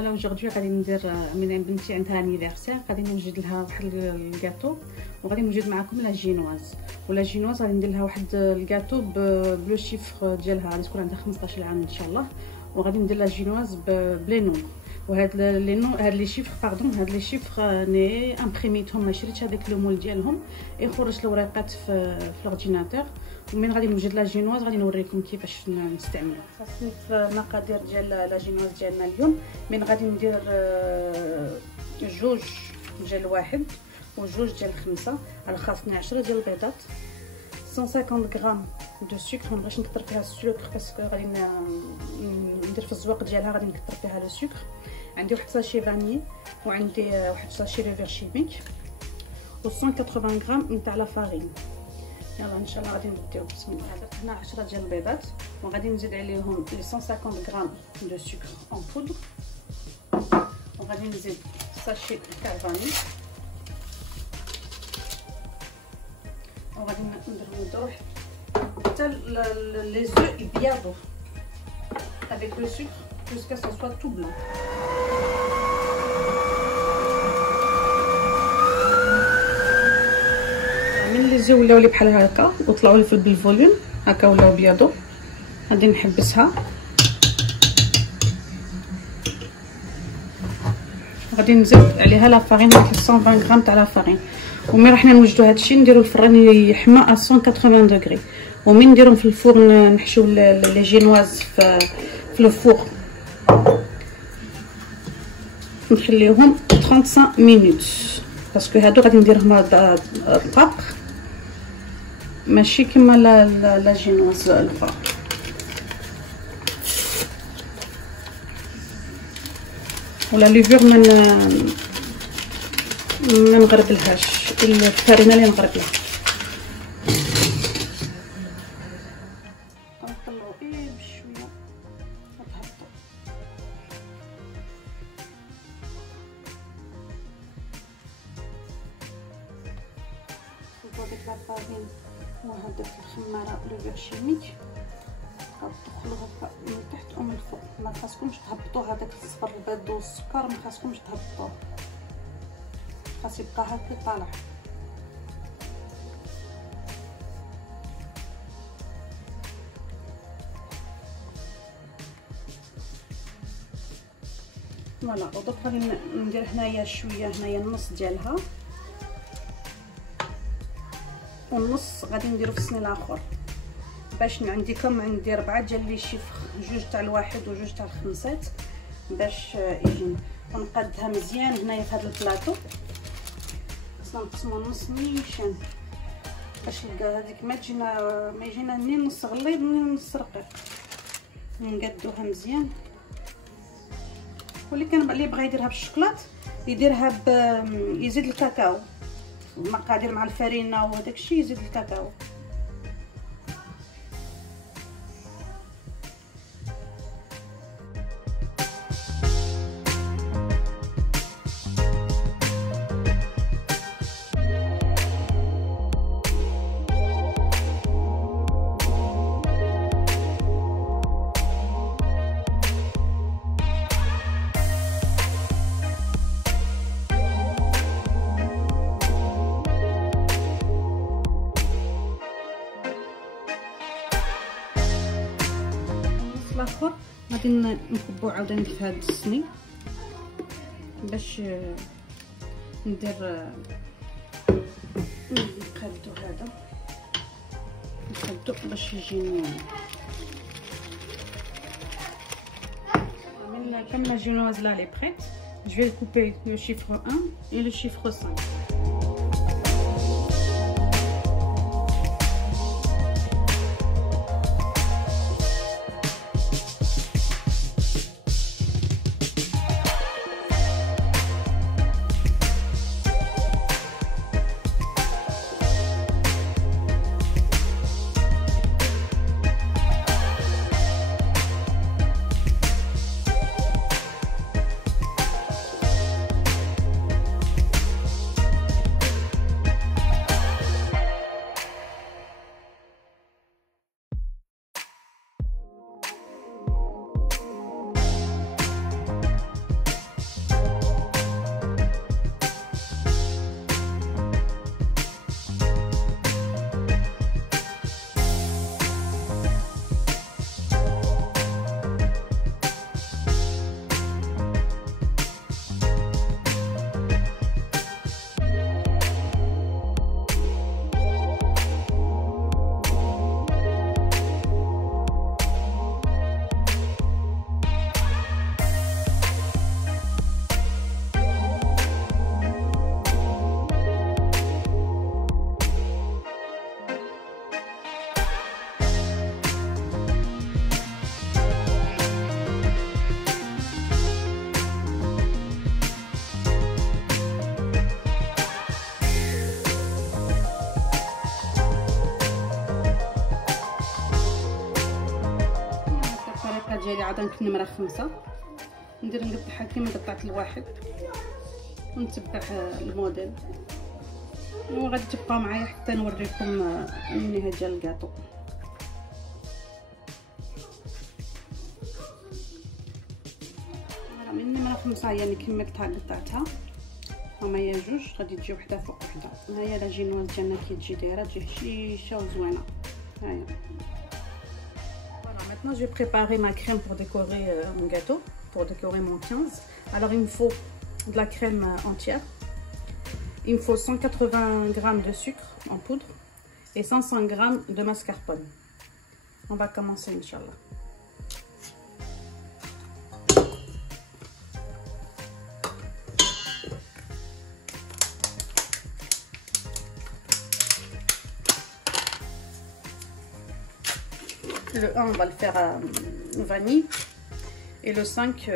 فوالا اوجوردي غادي ندير من بنتي عندها انيفرسير، غادي نوجد لها واحد الكاطو وغادي نوجد معكم لا جينواز. ولا جينواز غادي ندير لها واحد الكاطو بلو شيفر ديالها، غادي تكون عندها 15 عام ان شاء الله. وغادي ندير لا جينواز بلي نومبر، وهاد لي نو هاد لي شيفر باردون، هاد لي شيفر ني امبريميتهم، ما شريتش هذاك لو مول ديالهم، خرجت الوريقات في الاورديناتور. ومن غادي نوجد لا جينواز غادي نوريكم كيفاش نستعملوها. خاصني في المقادير ديال لا جينواز ديالنا اليوم، من غادي ندير جوج ديال واحد وجوج ديال 5. انا خاصني 10 ديال البيضات، 150 غرام دو سكر، مابغيتش نكثر فيها السكر باسكو غادي ندير في الزواق ديالها غادي نكثر فيها لو سكر. عندي واحد ساشي فاني، وعندي واحد ساشي ريفير شيميك، و 180 غرام نتاع لا فارين. يلا ان شاء الله غادي نبداو. بسم الله. درت هنا 10 ديال البيضات وغادي نزيد عليهم لي 150 غرام دو سكر اون بودر، وغادي نزيد ساشي تاع فاني، وغادي نديرو حتى لي زو يبيضوا avec le sucre jusqu'à ce soit tout blanc. من لي زو ولاو لي بحال هكا وطلعوا لي بالفوليوم هكا ولاو بيضوا، غادي نحبسها. غادي نزيد عليها لا فارين، 120 غرام تاع لا فارين. ومن راح نوجدوا هادشي نديروا الفران يحمى 180 دوغري، ومن نديرهم في الفرن نحشو لي جينواز في لو فور، نخليهم 35 مينوت باسكو هادو غادي نديرهم طاق ماشي كما لا جينواز الاخرى. ولا ليفور ما نغربلهاش، الفارينه اللي نغربلها. نطلعو بشويه نهبطو. نحطو ديك لافارين وهداك الخماره ليفور شيميك، غتدخلو هكا من تحت ومن الفوق. ما خاصكمش تهبطوا هذاك الصفر البيض والسكر، ما خاصكمش تهبطوه، خاص يبقى هكا طالع. فوالا. ودرك غادي ندير هنايا شويه، هنايا النص ديالها والنص غادي نديرو في الصني الاخر، باش عندي 4 ديال لي شيفر، جوج تاع الواحد وجوج تاع الخمسات، باش يجينا. ونقادها مزيان هنايا في هذا البلاطو، خصنا نقسمو نص نيشان باش هذيك ما يجينا ني نص غليظ ني نص رقيق. نقادوها مزيان. واللي كان اللي بغى يديرها بالشوكولات يديرها يزيد الكاكاو، المقادير مع الفرينه وهداك الشيء يزيد الكاكاو. الاخر غادي نكبو عاوتاني في هذا الصني باش ندير نقادو هذا، نقادو باش يجيني من comme la génoise là elle est prête. Je vais couper le chiffre 1 et le chiffre 5. هاد ديالي عاد نكون نمره 5. ندير نقطعها كيما قطعت الواحد ونتبع الموديل، وغادي تبقاو معايا حتى نوريكم النهايه ديال الكاطو. فوالا من نمره 5 هي اللي كملتها قطعتها، هما هي جوج غادي تجي وحده فوق وحده. ها هي لا جينواز ديالنا كي تجي دايره، تجي هشيشه وزوينه. ها هي. Voilà, maintenant je vais préparer ma crème pour décorer mon gâteau, pour décorer mon 15. Alors il me faut de la crème entière. Il me faut 180 g de sucre en poudre et 500 g de mascarpone. On va commencer, Inch'Allah. Le 1, on va le faire à vanille. Et le 5,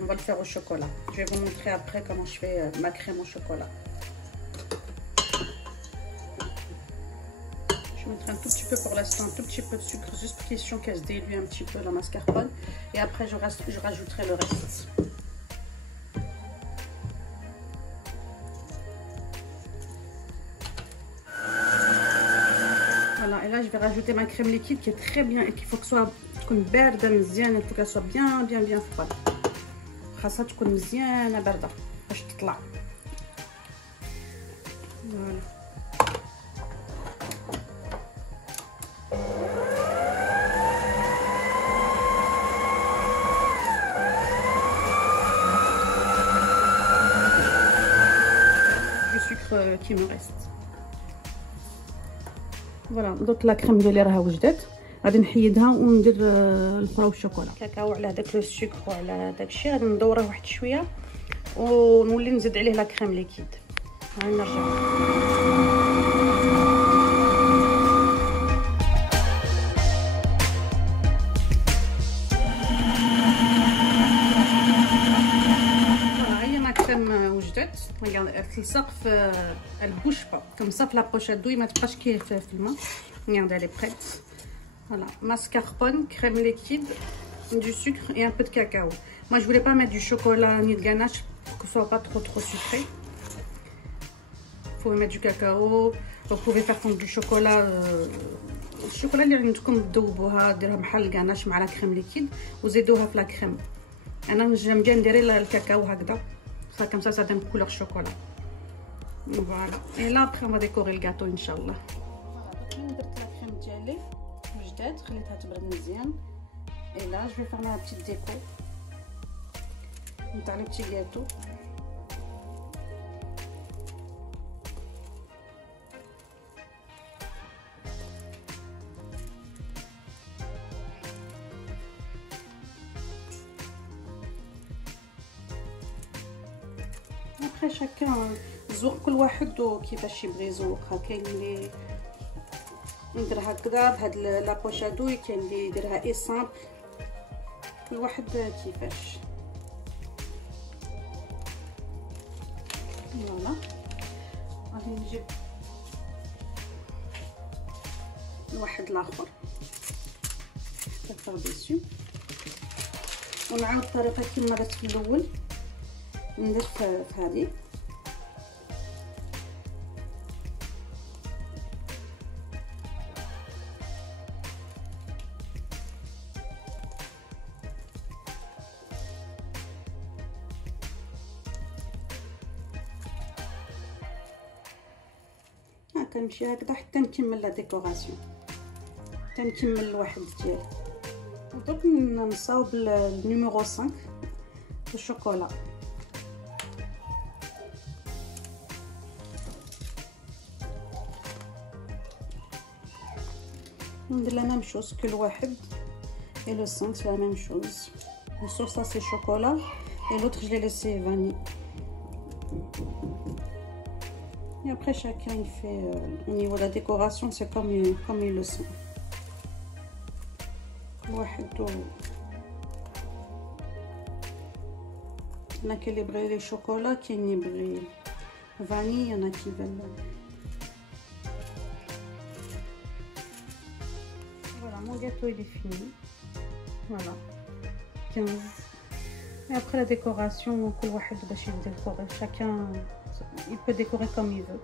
on va le faire au chocolat. Je vais vous montrer après comment je fais ma crème au chocolat. Je mettrai un tout petit peu pour l'instant, un tout petit peu de sucre, juste question qu'elle se dilue un petit peu la mascarpone. Et après, je rajouterai le reste. Voilà, et là, je vais rajouter ma crème liquide qui est très bien et qu'il faut que soit باردة مزيانة. il faut qu'elle soit bien froide. خاصها تكون مزيانة باردة باش تطلع. فوالا du sucre qui me reste. فوالا دوك لا كريم ديالي راها وجدت، غادي نحيدها وندير الفراو الشوكولا. كاكاو على داك لو سكر وعلى داكشي غادي ندوره واحد شويه ونولي نزيد عليه لا كريم ليكيد. غادي نرجع وجدت. ريغارد تلصق في البوش با كوم سا في لابروش دوي ما تبقاش كي في الماء. ريغارد elle est prête. Voilà, mascarpone, crème liquide, du sucre et un peu de cacao. Moi je voulais pas mettre du chocolat ni de ganache pour que ce soit pas trop sucré. Vous pouvez mettre du cacao, vous pouvez faire fondre du chocolat. الشوكولا اللي عندكم تذوبوها ديروها بحال الكاناش مع لا كريم ليكيد وزيدوها في لا كريم. انا جيم بيان ندير الكاكاو هكذا ça comme ça donne couleur chocolat. Voilà, et là après on va décorer le gâteau inchallah. Voilà, درت لا كريم ديالي وجدات خليتها تبرد مزيان. et là je vais faire ma petite déco نتاع لي بتي gâteau. après chacun ذوق كل واحد وكيفاش يبغي يذوقها. كاين اللي يديرها هكذا بهاد لابوشادوي، كاين اللي يديرها اي سامبل، كل واحد كيفاش. فوالا غادي نجيب الواحد الاخر الطرابيسيو ونعاود الطريقه كما درت في الاول. ندير في هذه كنمشي هكذا حتى نكمل لا ديكوراسيون، حتى نكمل الواحد ديالي. ودرك نصاوب النيميرو 5 الشوكولا. ندير لا ميم شوز كل واحد et le 5 c'est la même chose. Le sauce ça c'est chocolat et l'autre je l'ai laissé vanille. Et après chacun il fait au niveau de la décoration c'est comme il le sent. واحد انا كاين اللي بغى لي شوكولا، كاين اللي بغى فاني، انا كيبان. Voilà, mon gâteau il est fini. Voilà, 15. Et après la décoration, كل واحد باش يديكوري, chacun il peut décorer comme il veut.